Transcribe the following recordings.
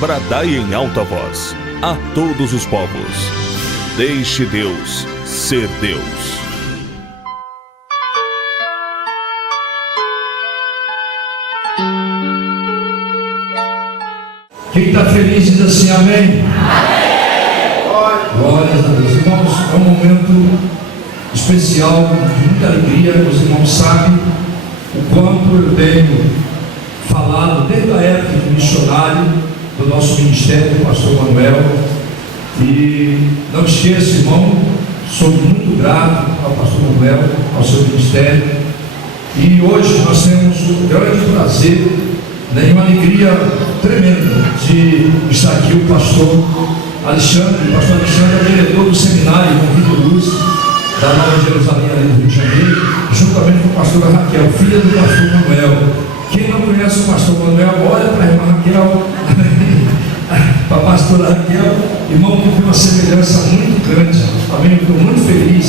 bradai em alta voz a todos os povos. Deixe Deus ser Deus. Quem está feliz diz assim, amém? Glórias a Deus. Irmãos, é um momento especial, de muita alegria. Os irmãos sabem o quanto eu tenho falado desde a época de missionário do nosso ministério, do pastor Manuel. E não esqueça, irmão, sou muito grato ao pastor Manuel, ao seu ministério. E hoje nós temos o grande prazer, e uma alegria tremenda de estar aqui o pastor Alexandre. O pastor Alexandre é diretor do seminário Convite Luz da Nova Jerusalém, ali do Rio de Janeiro, juntamente com a pastora Raquel, filha do pastor Manuel. Quem não conhece o pastor Manuel, olha para a irmã Raquel, para a pastora Raquel, irmão, tem uma semelhança muito grande. Amém? Eu estou muito feliz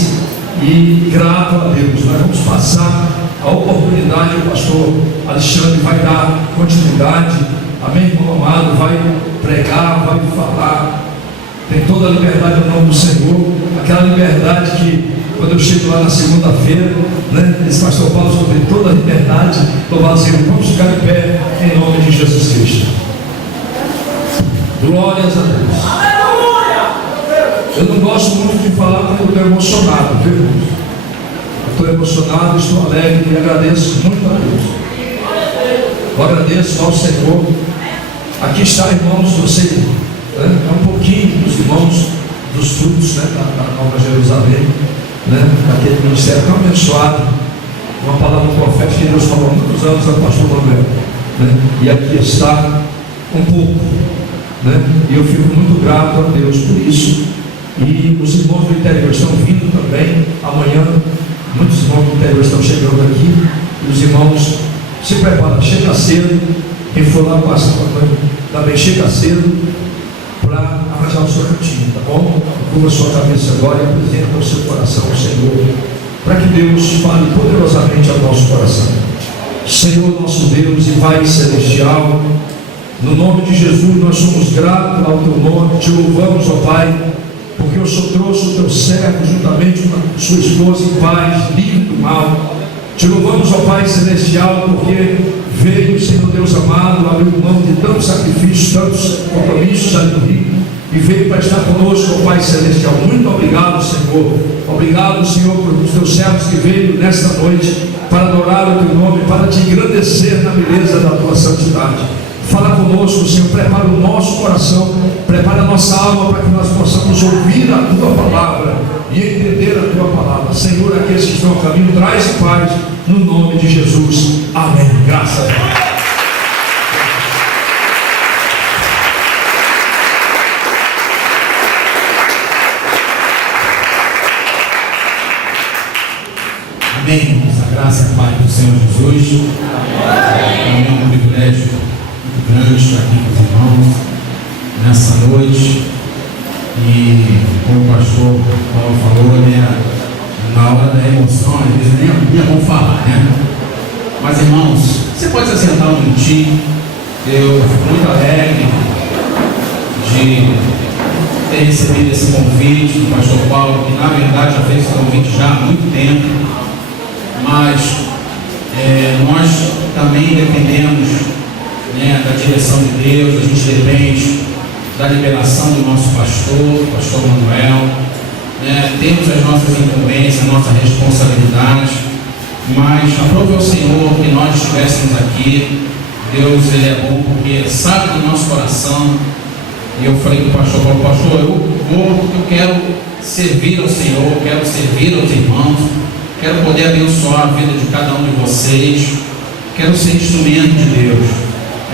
e grato a Deus. Nós vamos passar a oportunidade, o pastor Alexandre vai dar continuidade. Amém, irmão amado? Vai pregar, vai falar. Tem toda a liberdade no nome do Senhor. Aquela liberdade que, quando eu chego lá na segunda-feira, né, esse pastor Paulo só tem toda a liberdade. Louvado seja, vamos ficar de pé em nome de Jesus Cristo. Glórias a Deus. Eu não gosto muito de falar porque eu estou emocionado, viu, irmãos? Estou emocionado, estou alegre e agradeço muito a Deus. Eu agradeço ao Senhor. Aqui está, irmãos, você, né, é um pouquinho dos irmãos dos frutos, né, da Nova Jerusalém, né, daquele ministério tão abençoado. Uma palavra profética que Deus falou há muitos anos ao pastor Manuel, né, e aqui está um pouco, né, e eu fico muito grato a Deus por isso. E os irmãos do interior estão vindo também amanhã. Muitos irmãos do interior estão chegando aqui. E os irmãos se preparam, chega cedo. Quem for lá passa também chega cedo para arranjar o seu cantinho, tá bom? Curva a sua cabeça agora e apresenta o seu coração ao Senhor, para que Deus fale poderosamente ao nosso coração. Senhor nosso Deus e Pai Celestial, no nome de Jesus nós somos gratos ao teu nome, te louvamos, ó Pai, porque o Senhor trouxe o teu servo juntamente com a sua esposa em paz, livre do mal. Te louvamos, ó Pai Celestial, porque veio, Senhor Deus amado, abriu mão de tantos sacrifícios, tantos compromissos ali no Rio, e veio para estar conosco, ó Pai Celestial. Muito obrigado, Senhor. Obrigado, Senhor, por os teus servos que veio nesta noite para adorar o teu nome, para te engrandecer na beleza da tua santidade. Fala conosco, Senhor, prepara o nosso coração, prepara a nossa alma para que nós possamos ouvir a tua palavra e entender a tua palavra. Senhor, aqueles que estão ao caminho, traz paz no nome de Jesus. Amém. Graças a Deus. Amém. A graça e a paz do Senhor Jesus. Amém. É um privilégio grande estar aqui com os irmãos nessa noite. E como o pastor Paulo falou, né, na hora da emoção, às vezes nem é bom falar, né? Mas irmãos, você pode se assentar um minutinho. Eu fico muito alegre de ter recebido esse convite do pastor Paulo, que na verdade já fez esse convite já há muito tempo, mas nós também dependemos, né, da direção de Deus. A gente depende da liberação do nosso pastor Manuel, né? Temos as nossas incumbências, a nossa responsabilidade, mas aprove ao Senhor que nós estivéssemos aqui. Deus, Ele é bom porque sabe do nosso coração. E eu falei para o pastor Paulo: pastor, eu vou porque eu quero servir ao Senhor, quero servir aos irmãos, quero poder abençoar a vida de cada um de vocês, quero ser instrumento de Deus,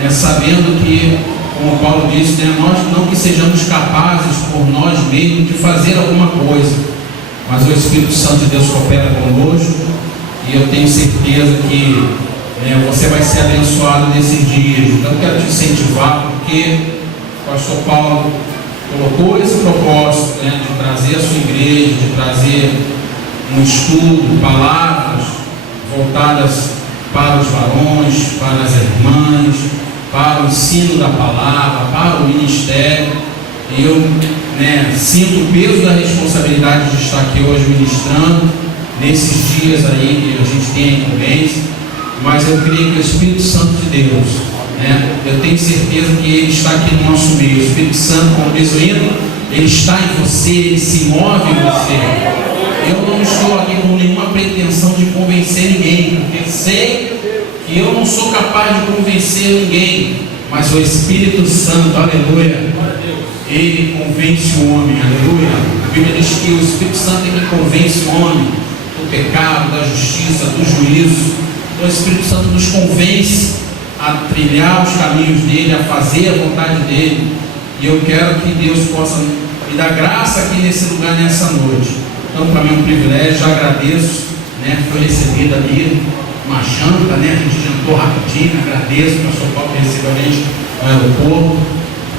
né? Sabendo que, como Paulo disse, né, nós não que sejamos capazes por nós mesmos de fazer alguma coisa, mas o Espírito Santo de Deus coopera conosco, e eu tenho certeza que você vai ser abençoado nesses dias. Então eu quero te incentivar, porque o pastor Paulo colocou esse propósito, né, de trazer a sua igreja, de trazer um estudo, palavras voltadas para os varões, para as irmãs, para o ensino da palavra, para o ministério. Eu sinto o peso da responsabilidade de estar aqui hoje ministrando, nesses dias aí que a gente tem a incumbência, mas eu creio que o Espírito Santo de Deus, eu tenho certeza que Ele está aqui no nosso meio. O Espírito Santo, como diz o hino, Ele está em você, Ele se move em você. Eu não estou aqui com nenhuma pretensão de convencer ninguém, porque sei que eu não sou capaz de convencer ninguém, mas o Espírito Santo, aleluia, Ele convence o homem, aleluia. A Bíblia diz que o Espírito Santo é quem convence o homem do pecado, da justiça, do juízo. Então o Espírito Santo nos convence a trilhar os caminhos dele, a fazer a vontade dele. E eu quero que Deus possa me dar graça aqui nesse lugar, nessa noite. Então para mim é um privilégio, já agradeço, foi recebida ali uma janta, a gente jantou rapidinho, agradeço, o pastor Paulo recebeu a gente no aeroporto.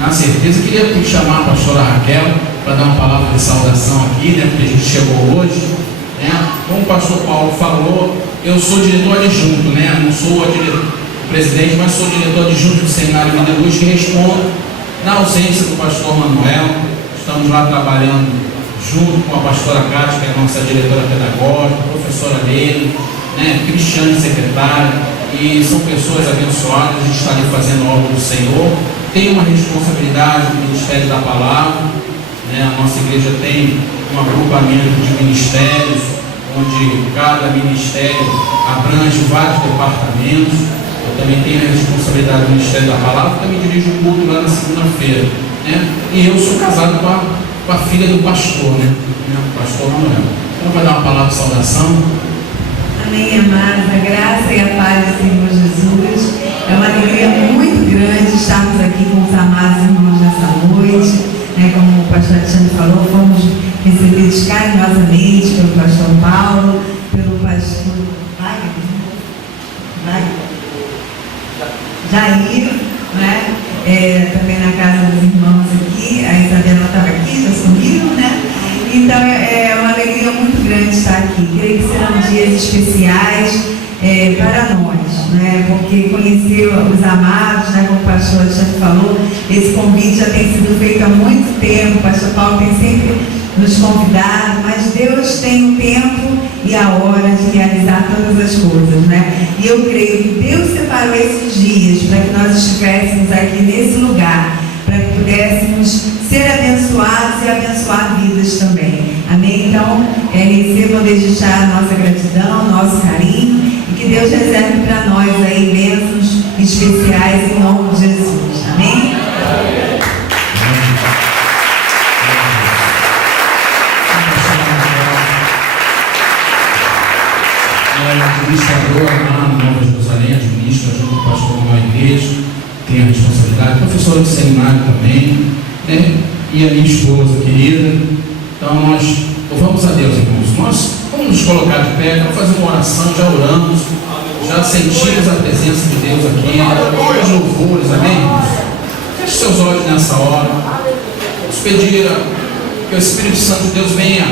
Na certeza, queria chamar a pastora Raquel para dar uma palavra de saudação aqui, porque a gente chegou hoje. Como o pastor Paulo falou, eu sou diretor adjunto, não sou o presidente, mas sou diretor adjunto do Seminário Vida e Luz, que respondo na ausência do pastor Manuel. Estamos lá trabalhando junto com a pastora Cátia, que é a nossa diretora pedagógica, a professora Leila, Cristiane, secretária, e são pessoas abençoadas. A gente está ali fazendo a obra do Senhor, tem uma responsabilidade no Ministério da Palavra, a nossa igreja tem um agrupamento de ministérios, onde cada ministério abrange vários departamentos. Eu também tenho a responsabilidade do Ministério da Palavra, também dirijo o culto lá na segunda-feira, e eu sou casado com a filha do pastor, o pastor Manuel. Então vai dar uma palavra de saudação. Amém, amados, a graça e a paz do Senhor Jesus. É uma alegria muito grande estarmos aqui com os amados irmãos nessa noite. Como o pastor Alexandre falou, fomos recebidos carinhosamente pelo pastor Paulo, pelo pastor Jair, também na casa dos irmãos aqui. A Isabela estava aqui, já sumiu, Então é uma alegria muito grande estar aqui. Creio que serão dias especiais para nós, porque conhecer os amados, como o pastor Alexandre falou, esse convite já tem sido feito há muito tempo. O pastor Paulo tem sempre nos convidado, mas Deus tem o tempo e a hora de realizar todas as coisas, E eu creio que Deus separou esses dias para que nós estivéssemos aqui nesse lugar, para que pudéssemos ser abençoados e abençoar vidas também. Amém? Então, recebam desde já a nossa gratidão, nosso carinho, e que Deus reserve para nós aí bênçãos especiais em nome de Jesus. Amém? Administradora lá no Nova Jerusalém, administra junto com o pastor na igreja, tem a responsabilidade, professora de seminário também, e a minha esposa querida. Então nós louvamos a Deus, irmãos. Nós vamos nos colocar de pé, vamos fazer uma oração, já oramos, já sentimos a presença de Deus aqui, os louvores, amém, irmãos? Feche seus olhos nessa hora. Vamos pedir que o Espírito Santo de Deus venha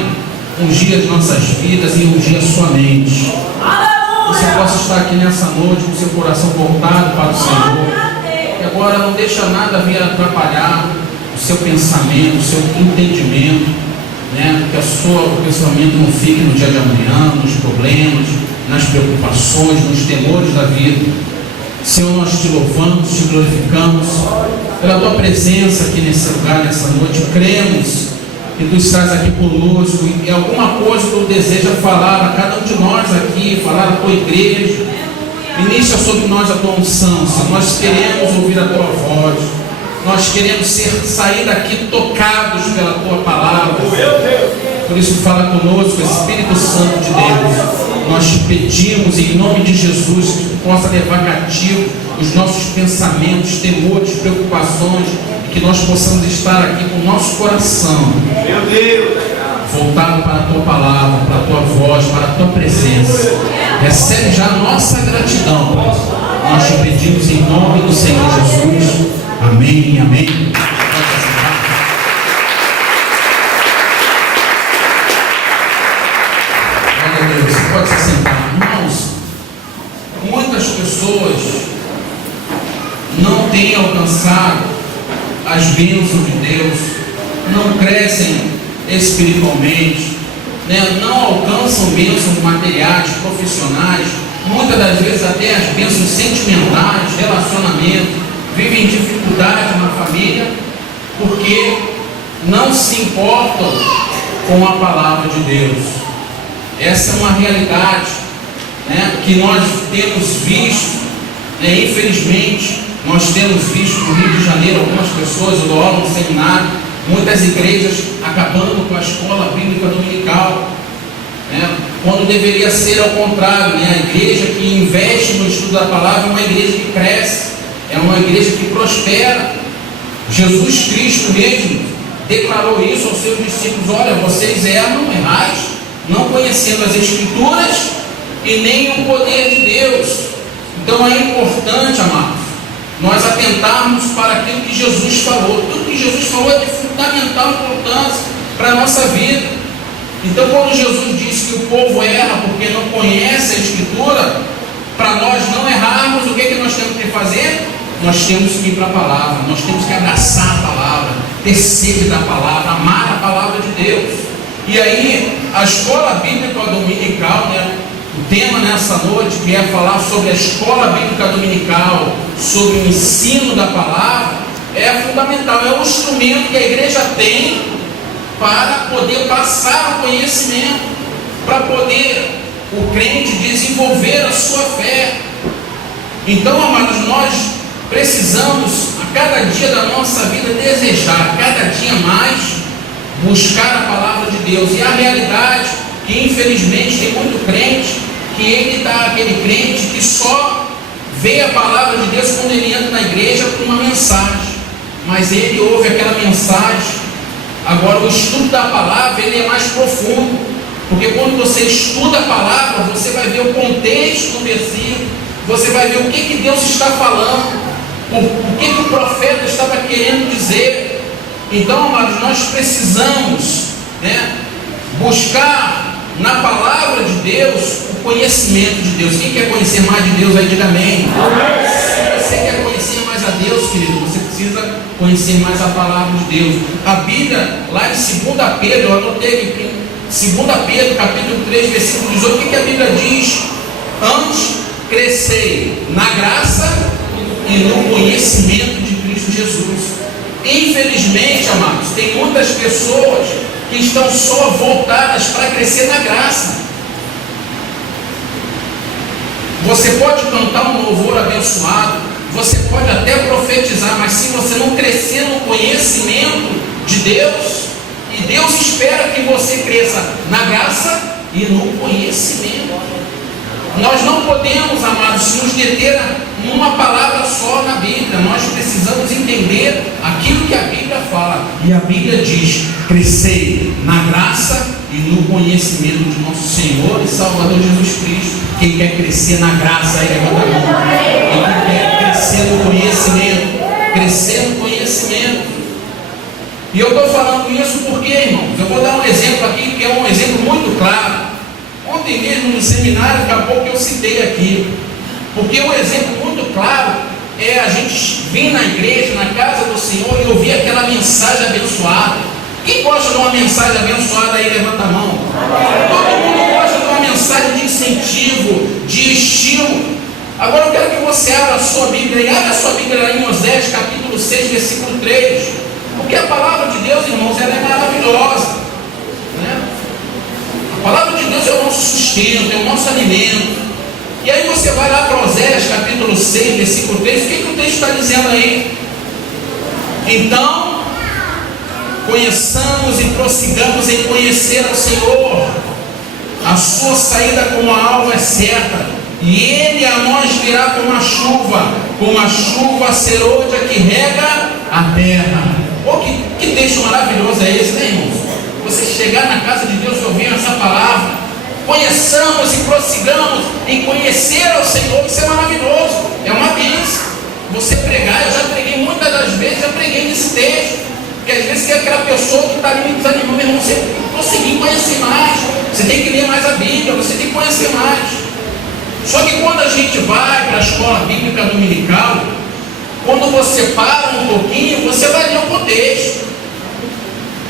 ungir as nossas vidas e ungir a sua mente. Você possa estar aqui nessa noite com seu coração voltado para o Senhor. E agora não deixa nada vir atrapalhar o seu pensamento, o seu entendimento, que o pensamento não fique no dia de amanhã, nos problemas, nas preocupações, nos temores da vida. Senhor, nós te louvamos, te glorificamos pela tua presença aqui nesse lugar, nessa noite. Cremos que tu estás aqui conosco e alguma coisa tu deseja falar a cada um de nós aqui, falar à tua igreja. Ministra sobre nós a tua unção, Senhor. Nós queremos ouvir a tua voz. Nós queremos sair daqui tocados pela tua palavra. Por isso fala conosco, Espírito Santo de Deus. Nós te pedimos em nome de Jesus que tu possa levar cativo os nossos pensamentos, temores, preocupações, e que nós possamos estar aqui com o nosso coração voltado para a tua palavra, para a tua voz, para a tua presença. Recebe já a nossa gratidão, Pai. Nós te pedimos em nome do Senhor Jesus. Amém, amém. Você pode se sentar. Irmãos, muitas pessoas não têm alcançado as bênçãos de Deus, não crescem espiritualmente, né? Não alcançam bênçãos materiais, profissionais, muitas das vezes até as bênçãos sentimentais, relacionamento, vivem dificuldade na família, porque não se importam com a palavra de Deus. Essa é uma realidade, né, que nós temos visto, né, infelizmente, nós temos visto no Rio de Janeiro algumas pessoas, eu dou aula no seminário, muitas igrejas acabando com a escola bíblica dominical, né, quando deveria ser ao contrário, né, a igreja que investe no estudo da palavra é uma igreja que cresce, é uma igreja que prospera. Jesus Cristo mesmo declarou isso aos seus discípulos: olha, vocês errais, não conhecendo as Escrituras e nem o poder de Deus. Então é importante, amados, nós atentarmos para aquilo que Jesus falou. Tudo que Jesus falou é de fundamental importância para a nossa vida. Então, quando Jesus disse que o povo erra porque não conhece a Escritura, para nós não errarmos, o que nós temos que fazer? Nós temos que ir para a palavra, nós temos que abraçar a palavra, ter sede da palavra, amar a palavra de Deus. E aí, a escola bíblica dominical, né, o tema nessa noite, que é falar sobre a escola bíblica dominical, sobre o ensino da palavra, é fundamental, é um instrumento que a igreja tem para poder passar o conhecimento, para poder o crente desenvolver a sua fé. Então, amados, nós precisamos a cada dia da nossa vida desejar cada dia mais buscar a palavra de Deus. E a realidade que infelizmente tem muito crente que ele dá aquele crente que só vê a palavra de Deus quando ele entra na igreja com uma mensagem, mas ele ouve aquela mensagem. Agora, o estudo da palavra ele é mais profundo, porque quando você estuda a palavra, você vai ver o contexto do versículo, você vai ver o que Deus está falando, o que o profeta estava querendo dizer. Então, amados, nós precisamos, né, buscar na palavra de Deus o conhecimento de Deus. Quem quer conhecer mais de Deus, aí diga amém. Se você quer conhecer mais a Deus, querido, você precisa conhecer mais a palavra de Deus. A Bíblia, lá em 2 Pedro, eu anotei aqui, 2 Pedro, capítulo 3, versículo 18, o que a Bíblia diz? Antes, crescei na graça e no conhecimento de Cristo Jesus. Infelizmente, amados, tem muitas pessoas que estão só voltadas para crescer na graça. Você pode cantar um louvor abençoado, você pode até profetizar, mas se você não crescer no conhecimento de Deus, e Deus espera que você cresça na graça e no conhecimento. Nós não podemos, amados, nos deter numa palavra só na Bíblia. Nós precisamos entender aquilo que a Bíblia fala. E a Bíblia diz: crescei na graça e no conhecimento de nosso Senhor e Salvador Jesus Cristo. Quem quer crescer na graça, aí levanta a mão. Quem quer crescer no conhecimento, crescer no conhecimento. E eu estou falando isso porque, irmãos, eu vou dar um exemplo aqui que é um exemplo muito claro. Ontem mesmo no seminário, acabou que eu citei aqui, porque um exemplo muito claro é a gente vir na igreja, na casa do Senhor e ouvir aquela mensagem abençoada. Quem gosta de uma mensagem abençoada aí, levanta a mão. Todo mundo gosta de uma mensagem de incentivo, de estímulo. Agora eu quero que você abra a sua Bíblia e abra a sua Bíblia lá em Oséias capítulo 6, versículo 3, porque a palavra de Deus, irmãos, ela é maravilhosa, né? A palavra de Deus é o nosso sustento, é o nosso alimento. E aí você vai lá para Oséias capítulo 6, versículo 3, o que o texto está dizendo aí? Então, conheçamos e prossigamos em conhecer ao Senhor. A sua saída como a alva é certa, e Ele a nós virá como a chuva serôdia que rega a terra. Oh, que texto maravilhoso é esse, né, irmãos? Você chegar na casa de Deus e ouvir essa palavra, conheçamos e prossigamos em conhecer ao Senhor, isso é maravilhoso, é uma bênção. Você pregar, eu já preguei muitas das vezes, eu preguei nesse texto, porque às vezes que é aquela pessoa que está ali me desanimando, meu irmão, você tem que prosseguir, conhecer mais, você tem que ler mais a Bíblia, você tem que conhecer mais. Só que quando a gente vai para a escola bíblica dominical, Quando você para um pouquinho, você vai ler o contexto.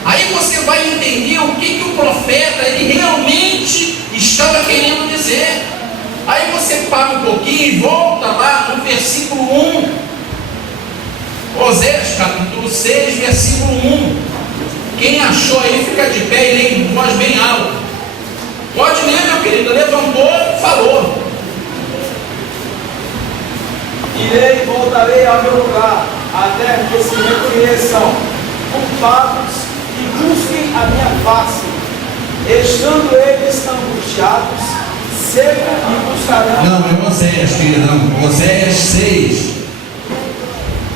Aí você vai entender o que o profeta ele realmente estava querendo dizer. Aí você para um pouquinho e volta lá no versículo 1. Oséias capítulo 6, versículo 1. Quem achou aí, fica de pé e lê em voz bem alta. Pode ler, meu querido. Levantou e falou. Irei e voltarei ao meu lugar, até que se reconheçam culpados e busquem a minha face. Estando eles angustiados, secam e buscarão. Não, é Oséias, queridão. Oséias 6.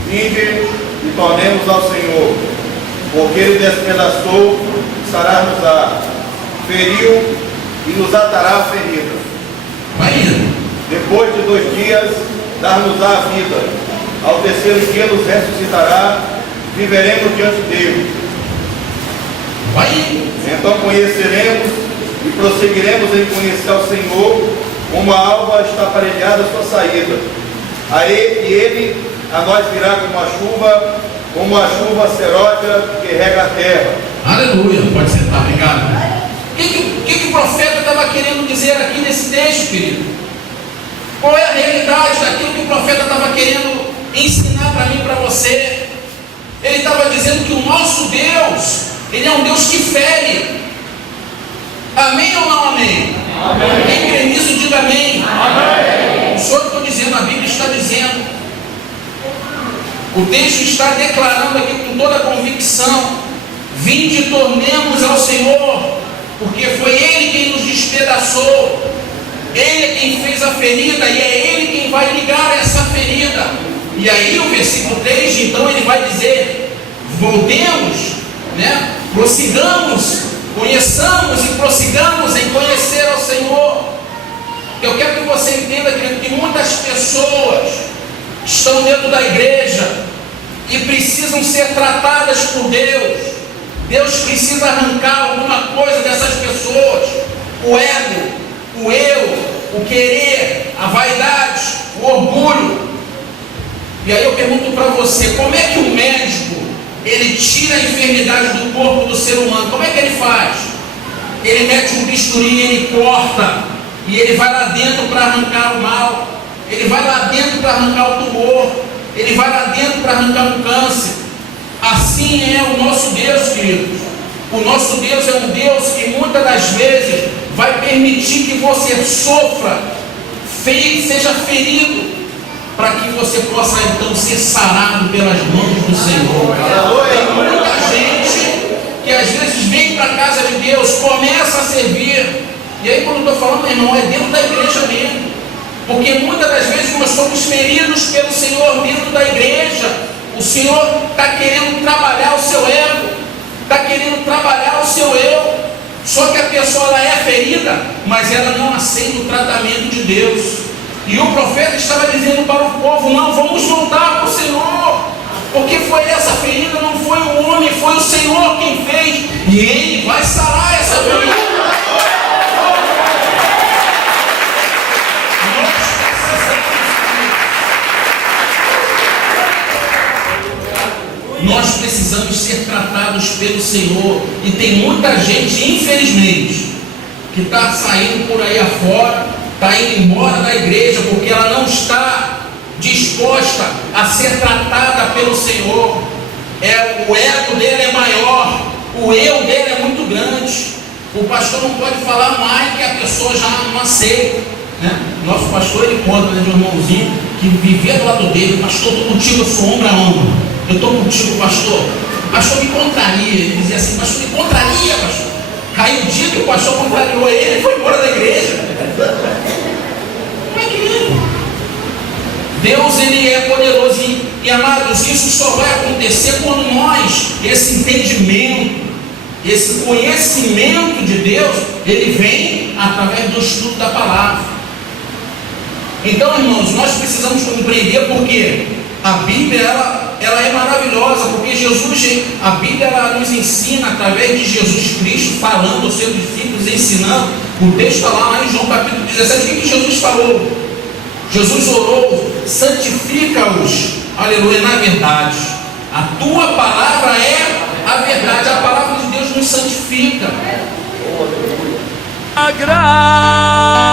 Vinde e tornemos ao Senhor, porque Ele despedaçou e sará-nos-á, feriu e nos atará a ferida. Vai indo. Depois de 2 dias, dar-nos-á a vida. Ao terceiro dia nos ressuscitará, viveremos diante dele. Vai indo. Então conheceremos e prosseguiremos em conhecer ao Senhor, como a alva está aparelhada a sua saída. E ele a nós virá como a chuva seródia que rega a terra. Aleluia. Pode sentar, obrigado. O que o profeta estava querendo dizer aqui nesse texto, querido? Qual é a realidade daquilo que o profeta estava querendo ensinar para mim e para você? Ele estava dizendo que o nosso Deus, Ele é um Deus que fere. Amém ou não amém? Amém. Quem crê nisso, diga amém. Amém. O Senhor está dizendo, a Bíblia está dizendo. O texto está declarando aqui com toda a convicção: vinde e tornemos ao Senhor, porque foi Ele quem nos despedaçou, Ele é quem fez a ferida e é Ele quem vai ligar essa ferida. E aí o versículo 3, então ele vai dizer: voltemos, prossigamos, conheçamos e prossigamos em conhecer ao Senhor. Eu quero que você entenda, querido, que muitas pessoas estão dentro da igreja e precisam ser tratadas por Deus. Deus precisa arrancar alguma coisa dessas pessoas: o ego, o eu, o querer, a vaidade, o orgulho. E aí eu pergunto para você: como é que o médico ele tira a enfermidade do corpo do ser humano? Como é que ele faz? Ele mete um bisturi, ele corta, e ele vai lá dentro para arrancar o mal. Ele vai lá dentro para arrancar o tumor. Ele vai lá dentro para arrancar o câncer. Assim é o nosso Deus, queridos. O nosso Deus é um Deus que muitas das vezes vai permitir que você sofra, seja ferido, para que você possa então ser sarado pelas mãos do Senhor. Tem muita gente que às vezes vem para a casa de Deus, começa a servir, e aí quando eu estou falando, meu irmão, é dentro da igreja mesmo. Porque muitas das vezes nós somos feridos pelo Senhor dentro da igreja. O Senhor está querendo trabalhar o seu ego, está querendo trabalhar o seu eu. Só que a pessoa ela é ferida, mas ela não aceita o tratamento de Deus. E o profeta estava dizendo para o povo: não, vamos voltar para o Senhor, porque foi essa ferida, não foi o homem, foi o Senhor quem fez, e Ele vai sarar essa ferida. Nós precisamos ser tratados pelo Senhor. E tem muita gente, infelizmente, que está saindo por aí afora, está indo embora da igreja, porque ela não está disposta a ser tratada pelo Senhor. O ego dele é maior, o eu dele é muito grande. O pastor não pode falar mais que a pessoa já não aceita. Nosso pastor, ele conta de um irmãozinho que vivia do lado dele: pastor, estou contigo, eu sou ombro a ombro. Eu estou contigo, pastor. Pastor, me contraria. Ele dizia assim: pastor, me contraria, pastor. Caiu o dia que o pastor contrariou ele e foi embora da igreja. Como é que é? Deus, ele é poderoso. E amados, isso só vai acontecer quando nós, esse entendimento, esse conhecimento de Deus, ele vem através do estudo da palavra. Então, irmãos, nós precisamos compreender, porque a Bíblia, ela é maravilhosa, porque a Bíblia ela nos ensina através de Jesus Cristo, falando aos seus discípulos, ensinando. O texto está lá em João capítulo 17, o que Jesus falou? Jesus orou: santifica-os, aleluia, na verdade. A tua palavra é a verdade. A palavra de Deus nos santifica. A graça